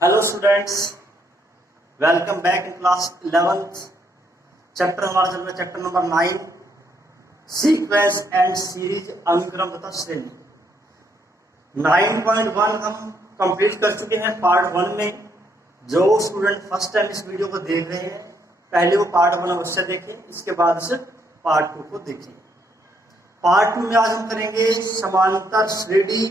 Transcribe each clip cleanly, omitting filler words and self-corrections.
Hello students, welcome back in class 11th। Chapter हमारा चल रहा है chapter number 9, sequence and series, अनुक्रम तथा श्रेणी। 9.1 हम कंप्लीट कर चुके हैं पार्ट 1 में। जो स्टूडेंट फर्स्ट टाइम इस वीडियो को देख रहे हैं, पहले वो पार्ट 1 अवश्य देखें, इसके बाद से पार्ट 2 को देखें। पार्ट 2 में आज हम करेंगे समांतर श्रेणी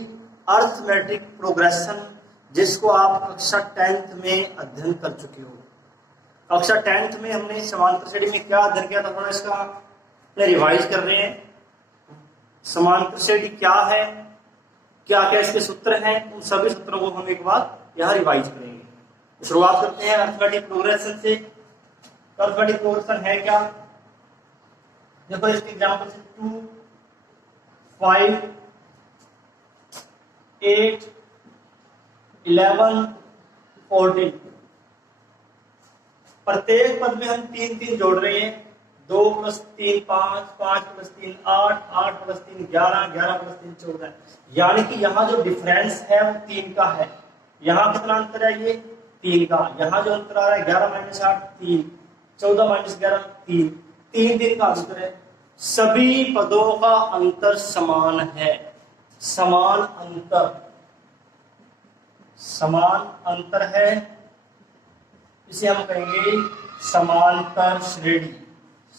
अर्थमेटिक प्रोग्रेशन, जिसको आप कक्षा 10th में अध्ययन कर चुके हो। कक्षा 10th में हमने समांतर श्रेणी में क्या अध्ययन किया था, थोड़ा इसका रिवाइज कर रहे हैं। समांतर श्रेणी क्या है, क्या क्या इसके सूत्र हैं, उन सभी सूत्रों को हम एक बार यहाँ रिवाइज करेंगे। शुरुआत करते हैं अर्थमेटिक प्रोग्रेशन से। अर्थमेटिक प्रोग्रेशन है क्या? देखो इसके एग्जाम्पल से 2, 5, 8, 11, 14। प्रत्येक पद में हम 3 जोड़ रहे हैं। 2 + 3 5, 5 + 3 8, 8 + 3 11, 11 + 3 14। यानी कि यहाँ जो डिफरेंस है वो 3 का है। यहाँ कितना अंतर है? ये 3 का। यहाँ जो अंतर आ रहा है 11 - 8 3, 14 - 11 3, 3 का अंतर है। सभी पदों का अंतर समान है। समान अंतर है, इसे हम कहेंगे समांतर श्रेणी।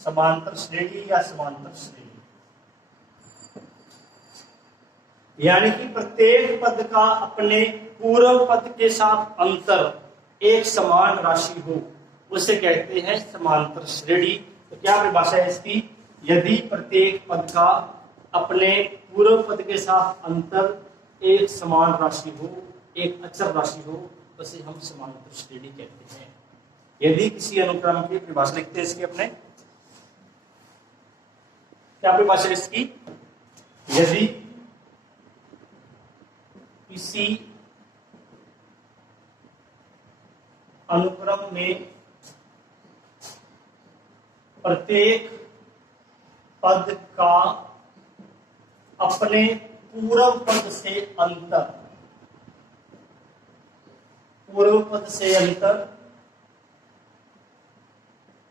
समांतर श्रेणी या समांतर श्रेणी, यानी कि प्रत्येक पद का अपने पूर्व पद के साथ अंतर एक समान राशि हो, उसे कहते हैं समांतर श्रेणी। तो क्या परिभाषा है इसकी? यदि प्रत्येक पद का अपने पूर्व पद के साथ अंतर एक समान राशि हो, एक अचर राशि हो, उसे हम समांतर श्रेणी कहते हैं। यदि किसी अनुक्रम की परिभाषा लिखते हैं इसकी अपने, क्या परिभाषा है इसकी? यदि किसी अनुक्रम में प्रत्येक पद का अपने पूर्व पद से अंतर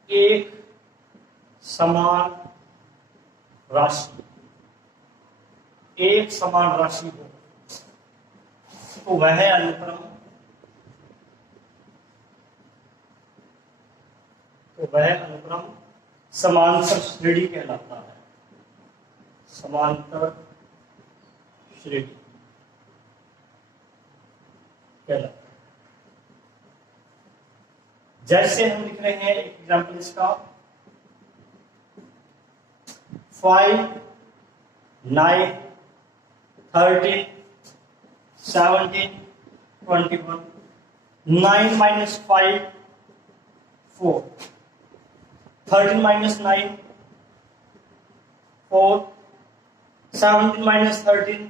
एक समान राशि हो, तो वह अनुक्रम समांतर श्रेणी कहलाता है। समांतर श्रेणी कहलाता है। जैसे हम लिख रहे हैं एक एग्जाम्पल इसका, 5 9 13 17 21, 9 - 5 4, 13 - 9 4, 17 - 13।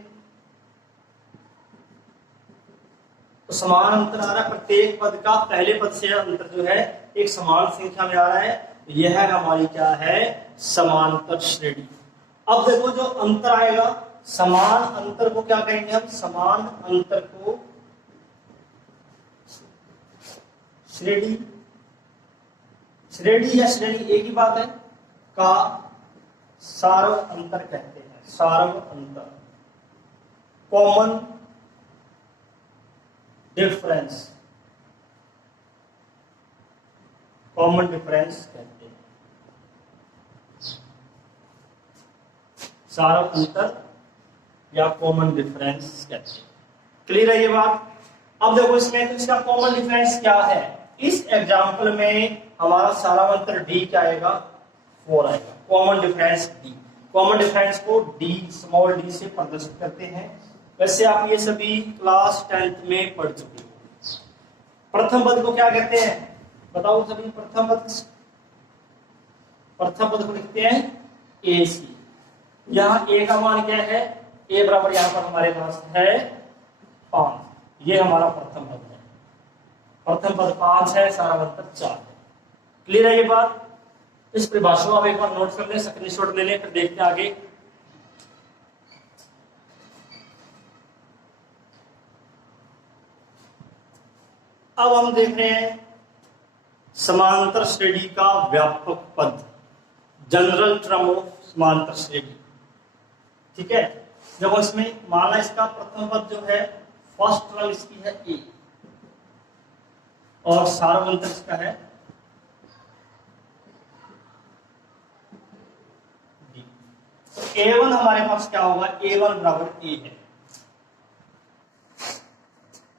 तो समान अंतर आ रहा है। प्रत्येक पद का पहले पद से अंतर जो है एक समान संख्या में आ रहा है। यह हमारी क्या है? समांतर श्रेणी। अब देखो जो अंतर आएगा, समान अंतर को क्या कहेंगे हम? समान अंतर को श्रेणी या श्रेणी एक ही बात है, का सार्व अंतर कहते हैं। सार्व अंतर, कॉमन डिफरेंस कहते हैं। सार्व अंतर या कॉमन डिफरेंस कहते हैं। क्लियर है ये बात? अब देखो इसमें तो इसका कॉमन डिफरेंस क्या है? इस एग्जांपल में हमारा सार्व अंतर डी क्या आएगा? 4 आएगा। Common difference D. Common difference को डी, स्मॉल डी से प्रदर्शित करते हैं। वैसे आप ये सभी क्लास 10th में पढ़ चुके हो। प्रथम पद को क्या कहते हैं? बताओ सभी। प्रथम पद को लिखते हैं ए सी। यहाँ ए का मान क्या है? ए बराबर यहाँ पर हमारे पास है 5। ये हमारा प्रथम पद है। प्रथम पद 5 है, सारा अंतर 4 है। क्लियर है ये बात? इस परिभाषा को आप एक बार नोट कर लें, स्क्रीनशॉट ले लें, फिर देखते हैं आगे। अब हम देख रहे हैं समांतर श्रेणी का व्यापक पद, जनरल टर्म ऑफ समांतर श्रेणी। ठीक है, जब इसमें माना इसका प्रथम पद जो है, फर्स्ट टर्म इसकी है ए और सार्वभौमत्व इसका है बी, तो A1 हमारे पास क्या होगा, A1 बराबर ए है।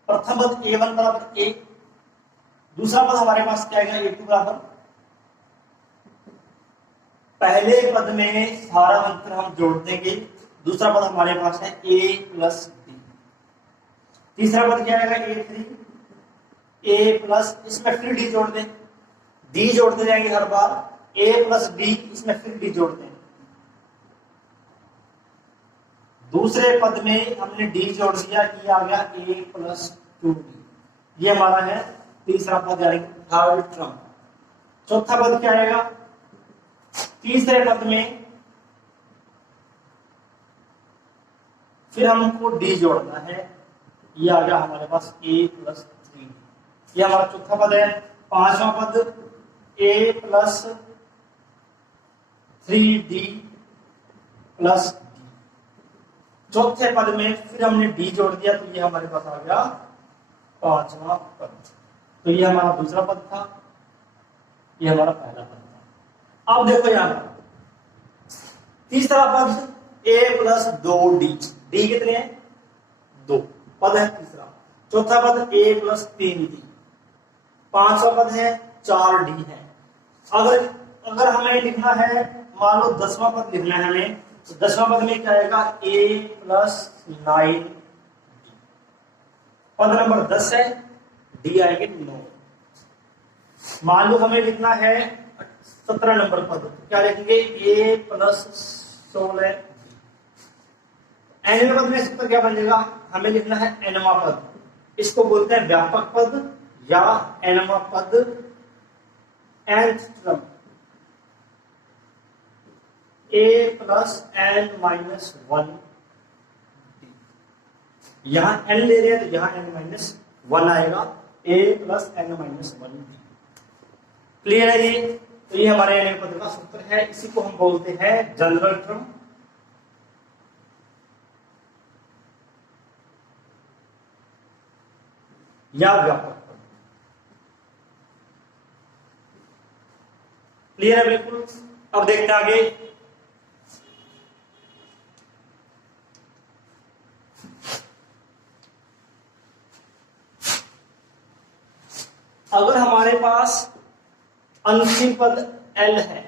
प्रथम पद A1 बराबर ए, दूसरा पद हमारे पास क्या आएगा, A2 बराबर, पहले पद में सारा अंतर हम जोड़ देंगे, दूसरा पद हमारे पास है A प्लस बी, तीसरा पद क्या आएगा A3, A प्लस, इसमें फिर डी जोड़ दें, डी जोड़ते जाएंगे हर बार, A प्लस बी, इसमें फिर डी जोड़ दें, दूसरे पद में हमने डी जोड़ दिया, ये आ गया A प्लस 2b, ये हमारा है तीसरा पद यानी थर्ड टर्म। चौथा पद क्या आएगा, तीसरे पद में फिर हमको डी जोड़ना है, ये आ गया हमारे पास A प्लस 3, ये हमारा चौथा पद है। पांचवा पद A plus 3d plus d, चौथे पद में फिर हमने डी जोड़ दिया, तो ये हमारे पास आ गया पांचवा पद। तो ये हमारा दूसरा पद था, ये हमारा पहला पद था। अब देखो यहां तीसरा पद A प्लस 2d, डी कितने हैं, 2 पद है तीसरा। चौथा पद A प्लस 3d, पांचवा पद है 4d है। अगर हमें लिखना है, मान लो 10वां पद लिखना है हमें, तो 10वां पद में क्या आएगा, A प्लस 9d, पद नंबर 10 है, डी आएंगे 9। मान लो हमें लिखना है 17 नंबर पद, तो क्या लिखेंगे, A प्लस 16, एनवें पद में 17 क्या बनेगा, हमें लिखना है एनवां पद, इसको बोलते हैं व्यापक पद या एनवां पद, nth term, A plus n minus 1, यहां n ले रहे हैं तो यहां n माइनस 1 आएगा, A plus n minus 1। Clear है ये, तो ये हमारे एनवें पद का सूत्र है, इसी को हम बोलते हैं जनरल टर्म या व्यापक पद। क्लियर है बिल्कुल। अब देखते हैं आगे, अगर हमारे पास अंतिम पद L है,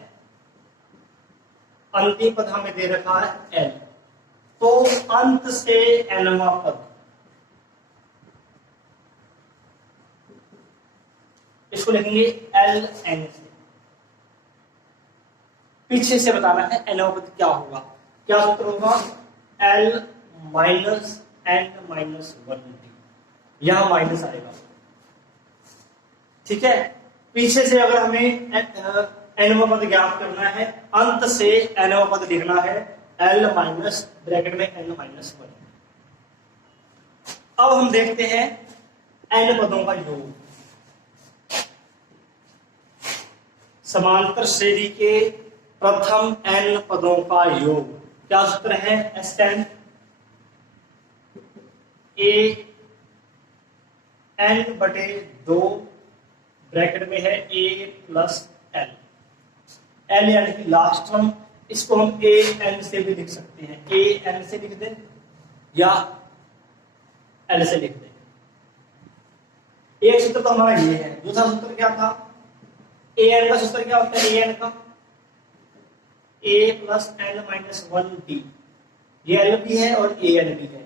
अंतिम पद हमें दे रखा है L, तो अंत से nवां पद, इसको लिखेंगे Ln से, पीछे से बताना है nवां पद क्या होगा, क्या सूत्र होगा, L minus n minus 1d, यहां माइनस आएगा। ठीक है, पीछे से अगर हमें nवां पद ज्ञात करना है, अंत से nवां पद लिखना है L माइनस ब्रैकेट में n माइनस 1। अब हम देखते हैं n पदों का योग, समांतर श्रेणी के प्रथम n पदों का योग, क्या सूत्र है, S10 A n बटे 2 ब्रैकेट में है A प्लस L, L यानी कि लास्ट टर्म, इसको हम A n से भी लिख सकते हैं, A n से लिख दें या L से लिख दें। एक सूत्र तो हमारा ये है, दूसरा सूत्र क्या था, A n का सूत्र क्या होता है, A n का A plus n minus 1d, ये L भी है और A n भी है,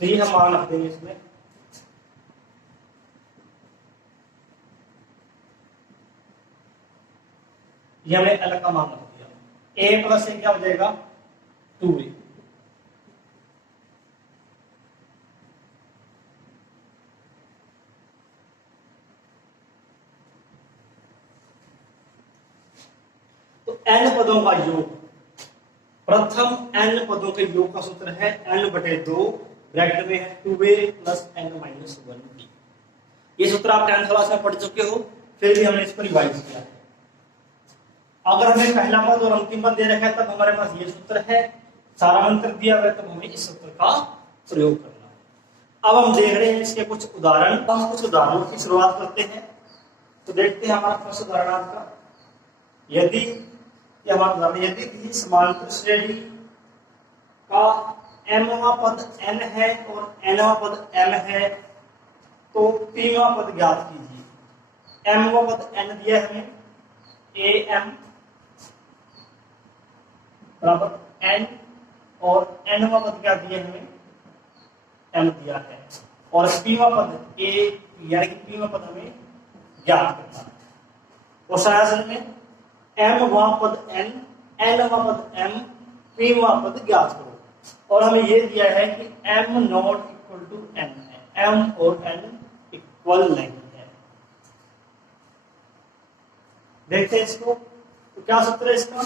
तो ये हम मान रख देंगे इसमें। ये हमने L का मान रख दिया, A प्लस A क्या हो जाएगा, 2A, तो n पदों का योग, प्रथम n पदों के योग का सूत्र है n बटे 2 ब्रैकेट में है 2a plus n minus 1d, ये सूत्र आप 10th क्लास में पढ़ चुके हो, फिर भी हमने इसको रिवाइज किया है। अगर हमें पहला पद और अंतिम पद दे रखा है तब हमारे पास ये सूत्र है, सारांतर दिया हुआ है तब हमें इस सूत्र का प्रयोग करना है। अब हम देख रहे हैं इसके कुछ उदाहरण। हम कुछ उदाहरणों की शुरुआत करते हैं। तो देखते हैं हमारा फर्स्ट उदाहरण आज का। यदि हमारा उदाहरण, यदि भी समांतर श्रेणी का mवां पद n है और nवां पद m है तो pवां पद ज्ञात कीजिए। mवां पद n दिया है हमें am बराबर n और nवां पद क्या दिया है हमें m दिया है, और pवां पद a यानी कि pवां पद हमें ज्ञात करना है। और शायद में mवां पद n, nवां पद m, pवां पद ज्ञात करो। और हमें ये दिया है कि m not equal to n है, m और n इक्वल नहीं है। देखते हैं इसको। तो क्या सूत्र है इसका?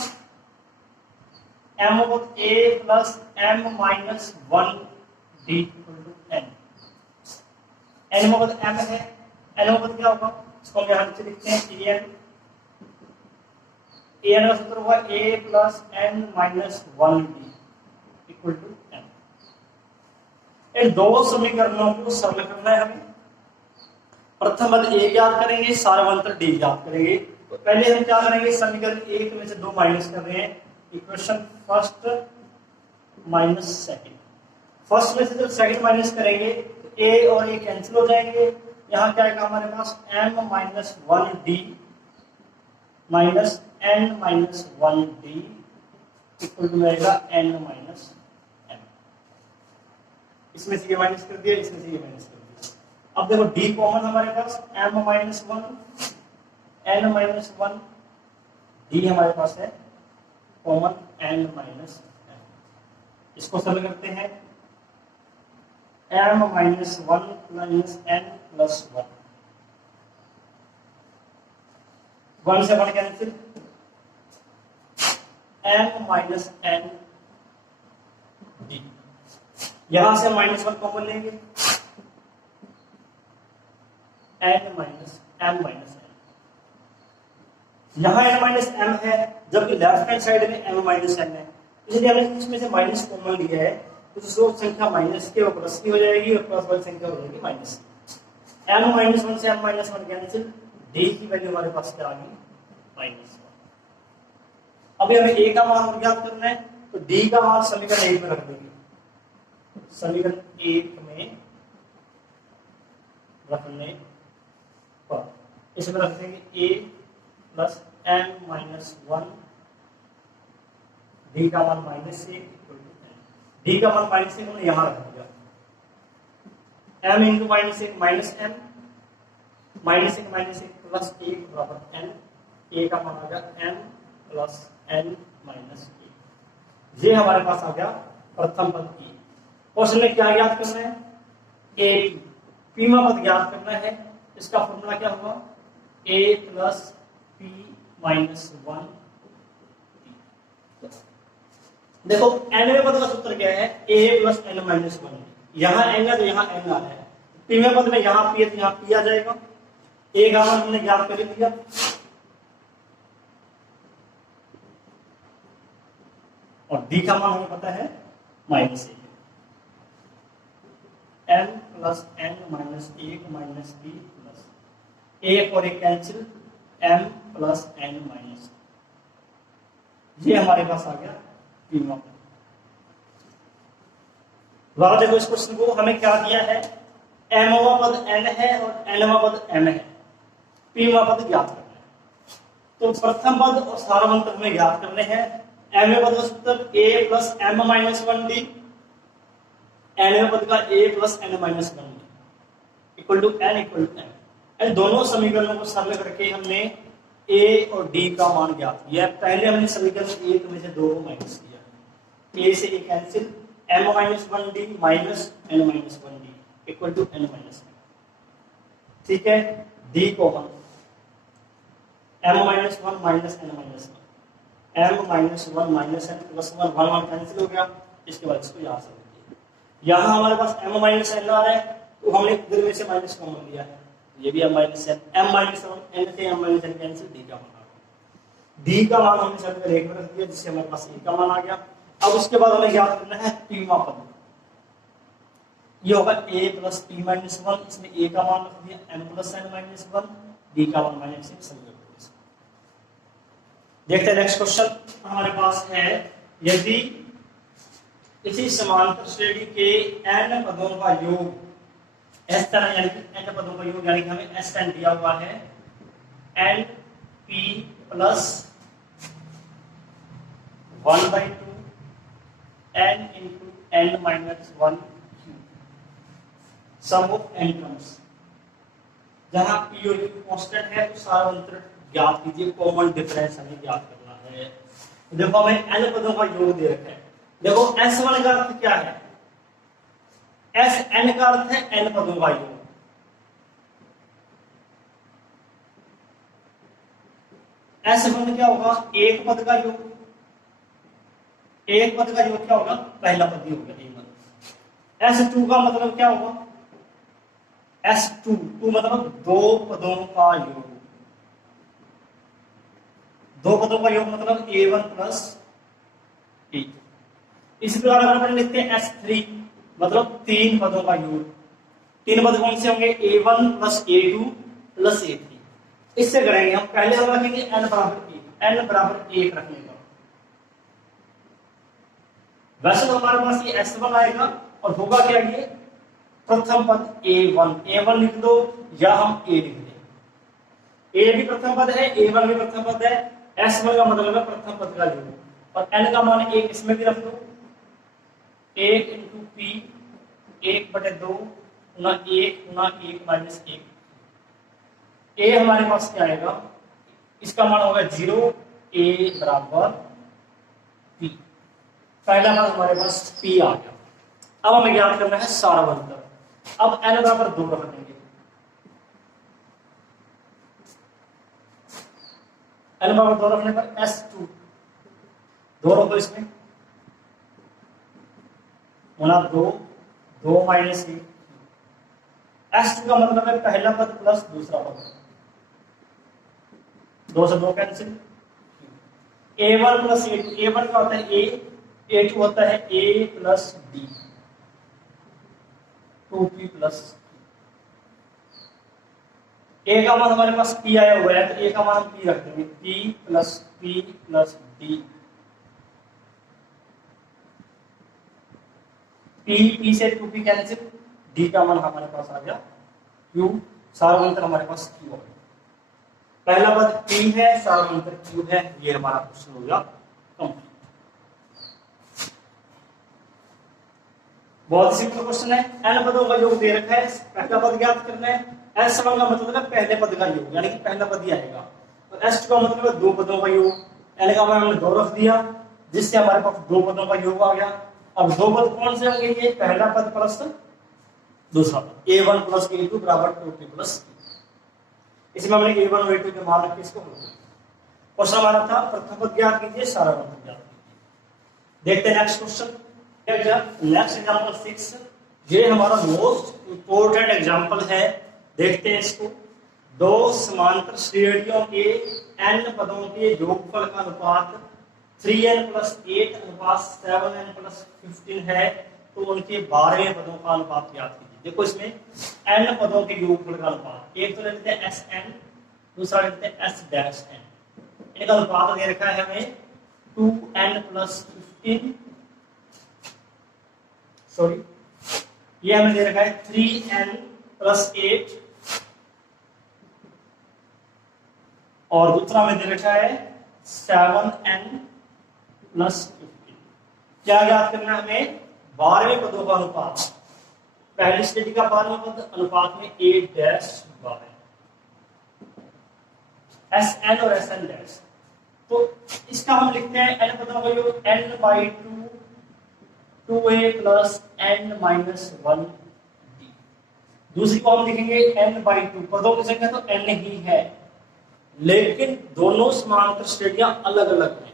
m पद a plus m minus 1 d equal to n। n पद m है, n पद क्या होगा? इसको हम यहां नीचे लिखते हैं an का सूत्र होगा a plus n minus 1 d equal to n। इन दो समीकरणों को सरल करना है हमें। प्रथम पद a ज्ञात करेंगे, सारांतर d ज्ञात करेंगे। तो पहले हम क्या करेंगे, समीकरण एक में से दो माइनस कर रहे हैं, equation first minus second. First में से जब सेकंड माइनस करेंगे तो a और a कैंसिल हो जाएंगे। यहाँ क्या आएगा हमारे पास m minus 1 d minus n minus 1 d equal to आएगा n माइनस m। इसमें से ये माइनस कर दिया, इसमें से ये माइनस कर दिया। अब देखो d कॉमन हमारे पास m minus 1 n minus 1 d हमारे पास है कॉमन n माइनस m। इसको सरल करते हैं m minus 1 minus n plus 1, 1 से 1 cancel, m minus n d। यहां से माइनस 1 कॉमन लेंगे, n minus m minus n। यहां n माइनस m है जबकि लेफ्ट हैंड साइड में m माइनस n है, इसलिए हमने इसमें से माइनस कॉमन लिया है। तो स्रोत संख्या माइनस के और प्लस की हो जाएगी और प्लस वाली संख्या हो जाएगी माइनस की। m माइनस 1 से m माइनस 1 कैंसिल, d की वैल्यू हमारे पास क्या आ गई? माइनस 1। अभी हमें a का मान ज्ञात करना है, तो d का मान समीकरण 1 में रख देंगे। समीकरण 1 में रखने पर इसमें रख देंगे a plus m minus 1, d का मान minus 1 equal to n। d का मान माइनस 1 हमने यहां रख दिया, m into minus 1 minus m, minus 1 plus 1 बराबर n। a का मान आ गया m प्लस n माइनस 1। ये हमारे पास आ गया प्रथम पद की। क्वेश्चन में क्या ज्ञात करना है? a पीमा पद ज्ञात करना है। इसका फॉर्मूला क्या होगा? a plus p minus 1। देखो nवें पद का सूत्र क्या है? a plus n minus 1। यहाँ n है तो यहाँ n आ रहा है, पीवें पद में यहाँ p है तो यहाँ p आ जाएगा। a का मान हमने ज्ञात कर लिया, और d का मान हमें पता है minus 1। n plus n minus 1 minus b plus 1 और 1 cancel, m plus n minus. ये हमारे पास आ गया पीमा पद। दोबारा देखो इस क्वेश्चन को, हमें क्या दिया है? mवां पद n है और nवां पद m है, पीमा पद ज्ञात करना है। तो प्रथम पद और सारांतर में ज्ञात करने हैं। m पद का सूत्र a plus m minus 1 d, n पद का a plus n minus 1 d equal to n equal to m। इन दोनों समीकरणों को सरल करके हमने a और d का मान ज्ञात किया। पहले हमने समीकरण 1 में से 2 को माइनस किया, a से a cancel, m minus 1 d minus n minus 1 d equal to n minus 1। ठीक है, d common, m minus 1 minus n minus 1, m minus 1 minus n plus 1, 1 cancel हो गया। इसके बाद इसको यहाँ से यहाँ हमारे पास m माइनस n आ रहा है, तो हमने इधर में से माइनस कॉमन लिया है, ये भी m minus n, m minus n से m minus n cancel, d का मान आ गया। d का मान हमने समीकरण 1 में रख दिया, जिससे हमारे पास a का मान आ गया। अब उसके बाद हमें याद करना है pवां पद, ये होगा a प्लस p माइनस 1, इसमें a का मान रख दिया m plus n minus 1, d का मान माइनस 1 समीकरण। देखते हैं नेक्स्ट क्वेश्चन हमारे पास है, यदि किसी समांतर श्रेणी के n पदों का योग इस तरह, यानी कि n पदों का योग, यानी कि हमें Sn दिया हुआ है n p plus 1/2 n into n minus 1 q, sum of n terms. जहां p और q कांस्टेंट है तो सारा अंतर ज्ञात कीजिए, कॉमन डिफरेंस हमें ज्ञात करना है। देखो हमें n पदों का योग दे रखा है। देखो S1 का अर्थ क्या है, Sn का अर्थ है n पदों का योग। S1 क्या होगा, एक पद का योग, एक पद का योग क्या होगा, पहला पद ही होगा A1। S2 का मतलब क्या होगा, S2 मतलब दो पदों का योग, दो पदों का योग मतलब A1 प्लस A। इसी प्रकार अगर अपन लिखते हैं S3 मतलब तीन पदों का योग, तीन पद कौन से होंगे, A1 plus A2 plus A3। इससे करेंगे हम, पहले हम रखेंगे n बराबर 1, n बराबर 1 रखने का। वैसे तो हमारे पास ये S1 आएगा और होगा क्या, ये प्रथम पद A1, A1 लिख दो या हम A लिख दें। A भी प्रथम पद है, A1 भी प्रथम पद है, S1 का मतलब है प्रथम पद का योग, और n का मान 1 इसमें भी रख दो, 1 into p 1/2 Guna 1 Guna 1 minus 1। a हमारे पास क्या आएगा, इसका मान होगा 0, a बराबर p। पहला मान हमारे पास p आ गया। अब हमें ज्ञात करना है सारांतर। अब n बराबर 2 रख देंगे, n बराबर 2 रखने पर S2 2 रखो, इसमें गुना 2, 2 माइनस 1। S2 का मतलब है पहला पद प्लस दूसरा पद, 2 से 2 cancel. A1 plus A2, A1 का होता है A, A2 होता है A plus D, 2p plus A का मान हमारे पास P आया हुआ है, तो A का मान हम P रख देंगे, P प्लस D। P से 2p कैंसिल, D का मान हमारे पास आ गया Q। सारांतर हमारे पास Q हो गया। पहला पद P है, सारांतर Q है। ये हमारा क्वेश्चन हो गया कंप्लीट। बहुत सिंपल क्वेश्चन है, n पदों का योग दे रखा है, पहला पद ज्ञात करना है। S1 का मतलब है पहले पद का योग, यानी कि पहला पद ही आएगा, और S2 का मतलब है दो पदों का योग। n का मान हमने 2 रख दिया, जिससे हमारे पास दो पदों का योग आ गया। अब दो पद कौन से होंगे, ये पहला पद प्लस दूसरा पद, A1 प्लस A2 बराबर 2p प्लस। इसमें हमने A1 और A2 के मान रखे, इसको क्वेश्चन हमारा था प्रथम पद ज्ञात कीजिए, सारांतर ज्ञात कीजिए। देखते हैं नेक्स्ट क्वेश्चन। नेक्स्ट एग्जांपल 6, ये हमारा मोस्ट इंपोर्टेंट एग्जांपल है। देखते हैं इसको। दो समांतर श्रेणियों के n पदों के योगफल का अनुपात 3n प्लस 8 अनुपात 7n प्लस 15 है, तो उनके 12वें पदों का अनुपात ज्ञात कीजिए। देखो इसमें n पदों के योगफल का अनुपात, एक तो लेते हैं Sn, दूसरा लेते हैं S डैश n। इनका अनुपात दे रखा है हमें 2n प्लस 15, सॉरी ये हमें दे रखा है 3n प्लस 8, और दूसरा में दे रखा है 7n प्लस 15। क्या ज्ञात करना है हमें, 12वें पदों का अनुपात। पहली स्थिति का 12वां पद अनुपात में 8 डैश 12, Sn और Sn डैश। तो इसका हम लिखते हैं n पदों का योग n/2 2a plus n minus 1d। दूसरी को हम लिखेंगे n/2, पदों की संख्या तो n ही है, लेकिन दोनों समांतर श्रेणियां अलग अलग हैं।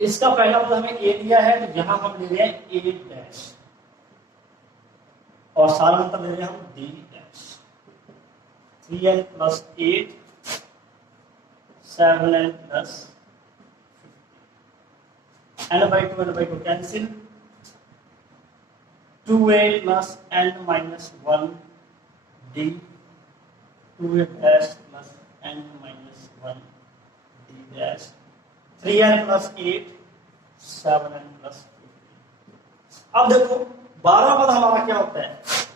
इसका पहला पद हमें a दिया है, तो यहां हम ले रहे हैं a डैश, और सारांतर ले रहे हैं हम d dash. 3n plus 8, 7n plus n/2 cancel, 2a plus n minus 1 d, 2a dash plus n minus 1 d dash, 3n plus 8, 7n plus 15। अब देखो 12 पद हमारा क्या होता है,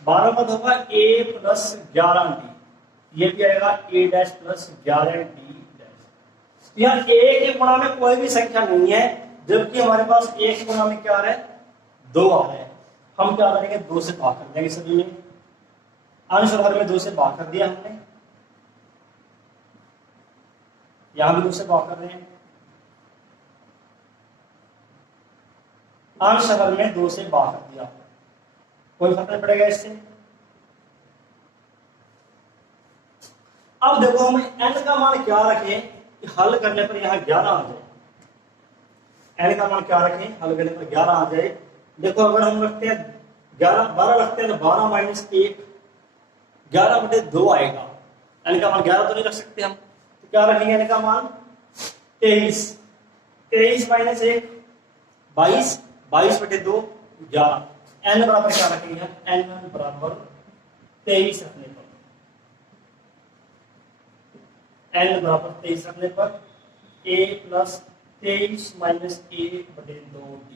12 पद होगा a प्लस 11d, ये भी आएगा a dash plus 11d dash. यहाँ a के गुणा में कोई भी संख्या नहीं है, जबकि हमारे पास a के गुणा में क्या आ रहा है, 2 आ रहा है। हम क्या करेंगे, 2 से भाग कर देंगे सभी में, अंश और हर में 2 से भाग कर दिया हमने, यहां भी 2 से भाग कर रहे हैं, अंश हर में 2 से भाग कर दिया, कोई फर्क नहीं पड़ेगा इससे। अब देखो हम n का मान क्या रखें कि हल करने पर यहां 11 आ जाए, n का मान क्या रखें हल करने पर 11 आ जाए। देखो अगर हम रखते हैं 11, 12 रखते हैं तो 12 माइनस 1, 11/2 आएगा। n का मान 11 तो नहीं रख सकते हम, तो क्या रखेंगे n का मान 23, 23 माइनस 1 22, 22/2 11, n बराबर क्या रखेंगे, n बराबर 23 रखने पर, n बराबर 23 रखने पर a plus 23 minus 1/2d,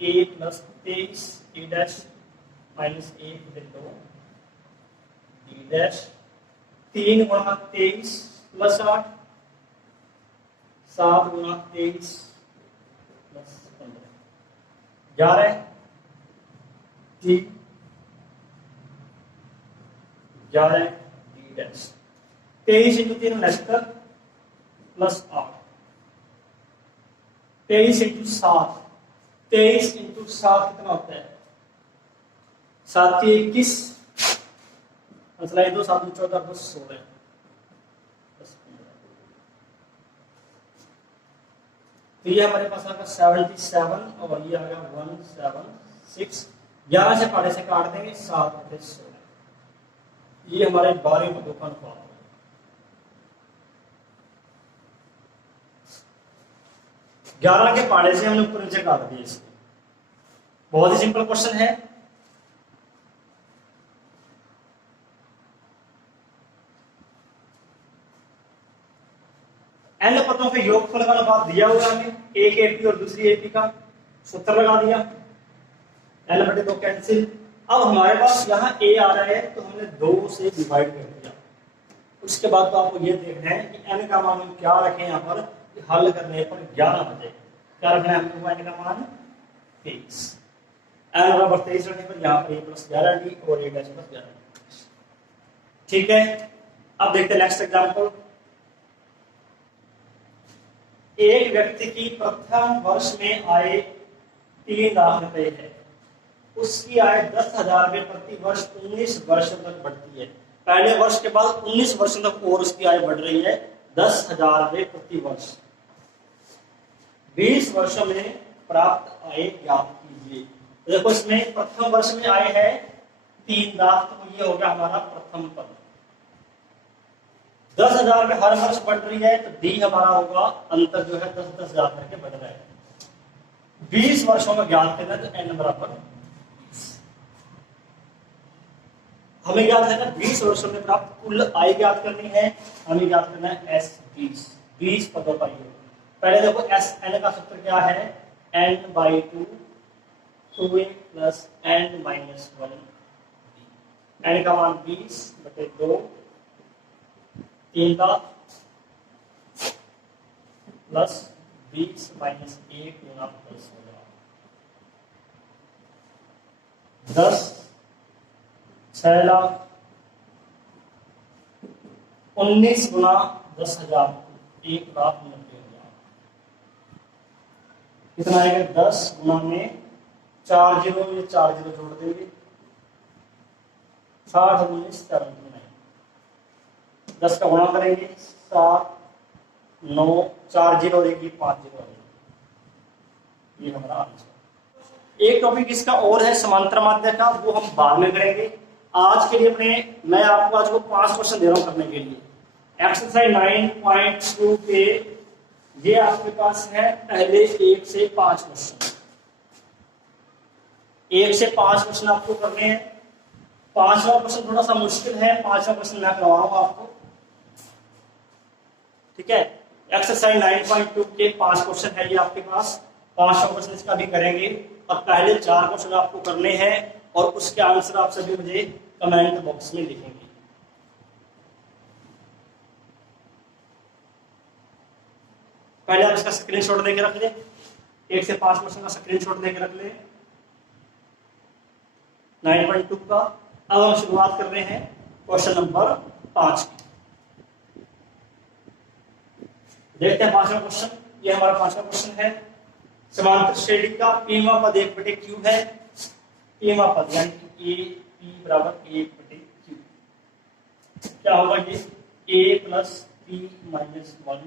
a plus 23 a dash minus 1/2 d dash, 3 गुणा 23 प्लस 8, 7 गुणा 23 plus 15, 11 d, 11 d dash, 23 into 3 69 plus 8, 23 into 7, 23 into 7 कितना होता है, 7 21, मतलब 2 7 14 प्लस 16, तो ये हमारे पास आएगा 77 और ये आ गया 176, 11 से पाड़े से काट देंगे 7/16, ये हमारे 12 पदों का अनुपात है। ग्यारह के पाड़े से हमने ऊपर नीचे काट दिए इसको, बहुत ही सिंपल क्वेश्चन है। n पदों के योगफल का अनुपात दिया हुआ हमें, एक एपी और दूसरी एपी का, सूत्र लगा दिया, n/2 कैंसिल। अब हमारे पास यहाँ a आ रहा है तो हमने 2 से डिवाइड कर दिया। उसके बाद तो आपको ये देखना है कि n का मान हम क्या रखें यहाँ पर, हल करने पर 11 बजे क्या रखना है हमको, n का मान 23, n बराबर 23 रखने पर यहाँ पर a प्लस 11d और a डैश प्लस 11d। ठीक है, अब देखते हैं नेक्स्ट एग्जाम्पल। एक व्यक्ति की प्रथम वर्ष में आय 3 लाख रुपए है, उसकी आय 10,000 रुपए प्रति वर्ष 19 वर्ष तक बढ़ती है। पहले वर्ष के बाद 19 वर्ष तक और उसकी आय बढ़ रही है 10,000 रुपए प्रति वर्ष। 20 वर्षों में प्राप्त आय ज्ञात कीजिए। तो देखो इसमें प्रथम वर्ष में आय है 3 लाख, तो ये हो गया हमारा प्रथम पद। 10,000 रुपए हर वर्ष बढ़ रही है तो डी हमारा होगा, अंतर जो है 10,000 करके बढ़ रहा है। 20 वर्षों में ज्ञात करना तो n बराबर 20। हमें ज्ञात करना 20 वर्षों में प्राप्त कुल आय ज्ञात करनी है, हमें ज्ञात करना है s 20 पदों का योग। पहले देखो एस एन का सूत्र क्या है, n/2 2a plus n minus 1, n का मान 20/2 3 का प्लस 20 माइनस 1 गुना प्लस हो जाएगा 10 6 लाख 19 गुना 10,000 1,90,000 कितना आएगा, 10 गुना में 4 जीरो, ये 4 जीरो जोड़ देंगे 60 19 79, 10 का गुणा करेंगे 7 9 4 जीरो देगी 5 जीरो आएगी, ये हमारा आंसर। एक टॉपिक इसका और है समांतर माध्य का, वो हम बाद में करेंगे। आज के लिए मैं आपको आज को 5 क्वेश्चन दे रहा हूं करने के लिए। एक्सरसाइज 9.2 पे ये आपके पास है पहले 1 से 5 क्वेश्चन। 1 से 5 क्वेश्चन आपको करने हैं। 5वां क्वेश्चन थोड़ा सा मुश्किल है, 5वां क्वेश्चन मैं करवा रहा हूं आपको, ठीक है। एक्सरसाइज 9.2 के 5 क्वेश्चन है ये आपके पास। 5वां क्वेश्चन इसका भी करेंगे और पहले 4 क्वेश्चन आपको करने हैं और उसके आंसर आप सभी मुझे कमेंट बॉक्स में लिखेंगे। पहले आप इसका स्क्रीनशॉट लेके रख ले, 1 से 5 क्वेश्चन का स्क्रीनशॉट लेके रख ले 9.2 का। अब हम शुरुआत कर रहे हैं क्वेश्चन नंबर 5 की। देखते हैं 5वां क्वेश्चन। ये हमारा 5वां क्वेश्चन है। समांतर श्रेणी का पीवां पद 1/q है। पीवां पद यानी कि ए पी बराबर 1/q। क्या होगा ये a प्लस p माइनस 1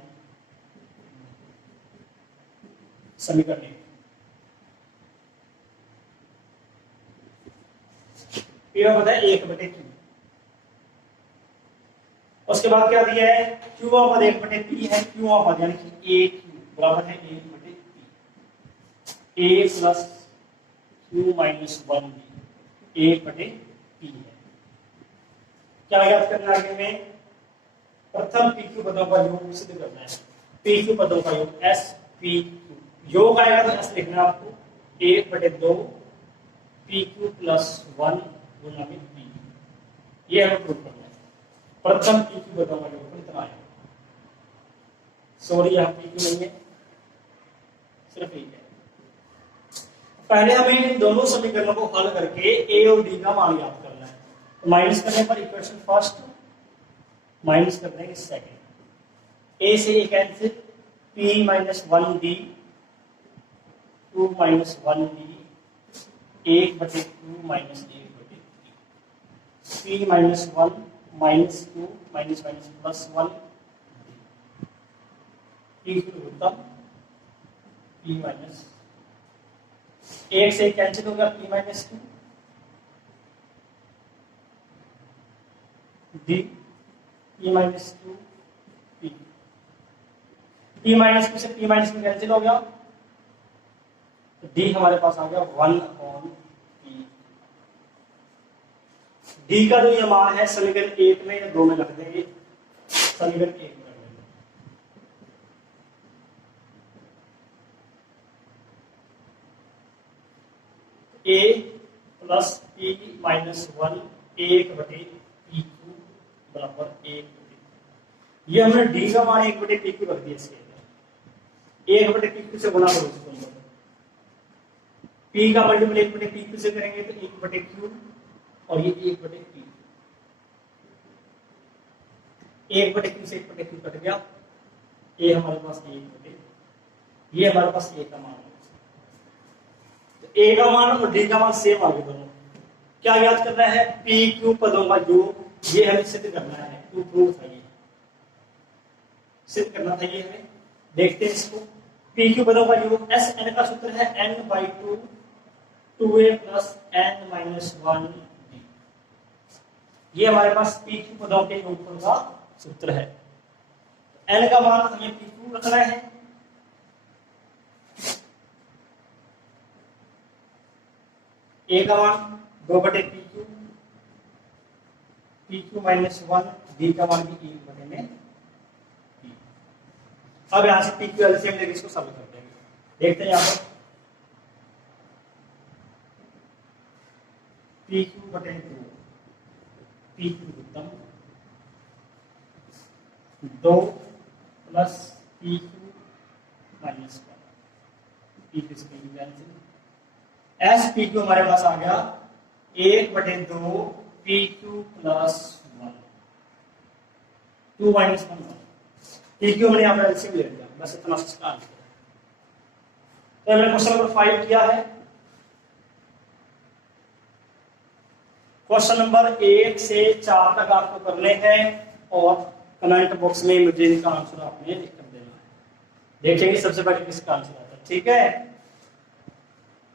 समीकरण। पीवां पद है 1/q। उसके बाद क्या दिया है, क्यूवां पद 1/p है। क्यूवां पद यानी कि aq बराबर है 1/p। a plus q minus 1 1/p है। क्या याद करना है में प्रथम pq पदों का योग सिद्ध करना है। pq पदों का योग spq योग आएगा तो s लिखना है आपको 1/2 pq प्लस 1 गुना में p। ये हमें प्रूव करना है। प्रथम pq पदों का योग कितना आएगा। सॉरी यहाँ pq नहीं है, सिर्फ एक है। पहले हमें इन दोनों समीकरणों को हल करके a और d का मान ज्ञात करना है। तो माइनस करने पर इक्वेशन फर्स्ट माइनस कर देंगे सेकंड। a से a cancel, p minus 1d 2 minus 1d 1/2 minus 1/3 p minus 1 minus 2 minus minus plus 1 p minus 1 से कैंसिल हो गया p minus 2 d p minus 2 p minus 2 से p माइनस 2 कैंसिल हो गया तो d हमारे पास आ गया 1/p। d का जो ये मान है समीकरण 1 में या 2 में रख देंगे। समीकरण 1 में रख देंगे। a plus p minus 1 1/pq बराबर 1। ये हमने d का मान 1/pq रख दिया। इसके अंदर 1/pq से गुणा करो इसको अंदर। p का मल्टीपल 1/pq से करेंगे तो 1/q और ये 1/p। 1/q से 1/q कट गया। a हमारे पास 1/, ये हमारे पास a का मान है। a का मान और d का मान सेम आ गए दोनों। क्या याद करना है, p q पदों का योग ये हमें सिद्ध करना है। टू प्रूव था ये सिद्ध करना था ये हमें। देखते हैं इसको। p q पदों का योग s n का सूत्र है n/2 2a plus n minus 1 d। ये हमारे पास p q पदों के योगफल का सूत्र है। n का मान हमें p q रखना है। a का मान 2/pq, pq माइनस 1, d का मान भी 1/p। अब यहां से pq एलसीएम लेके इसको सॉल्व कर देंगे। देखते हैं यहां पर pq/2 pq उत्तम 2 प्लस pq माइनस 1 pq से pq कैंसिल। एस pq हमारे पास आ गया 1/2 pq प्लस 1 2 माइनस 1 pq हमने यहाँ पर एलसीएम ले लिया। बस इतना सा आंसर। तो हमने क्वेश्चन नंबर 5 किया है। क्वेश्चन नंबर 1 से 4 तक आपको करने हैं और कमेंट बॉक्स में मुझे इनका आंसर आपने लिख कर देना है। देखेंगे सबसे पहले किसका आंसर आता है, ठीक है।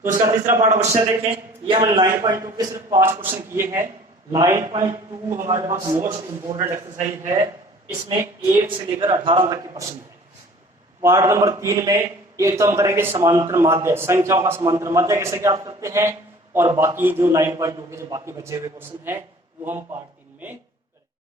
तो इसका तीसरा पार्ट अवश्य देखें। ये हमने 9.2 के सिर्फ 5 क्वेश्चन किए हैं 9.2 हमारे पास मोस्ट इंपोर्टेंट एक्सरसाइज है। इसमें 1 से लेकर 18 तक के प्रश्न है। पार्ट नंबर 3 में एक तो हम करेंगे समांतर माध्य, संख्याओं का समांतर माध्य कैसे ज्ञात करते हैं, और बाकी जो 9.2 के जो बाकी बचे हुए क्वेश्चन हैं वो हम पार्ट 3 में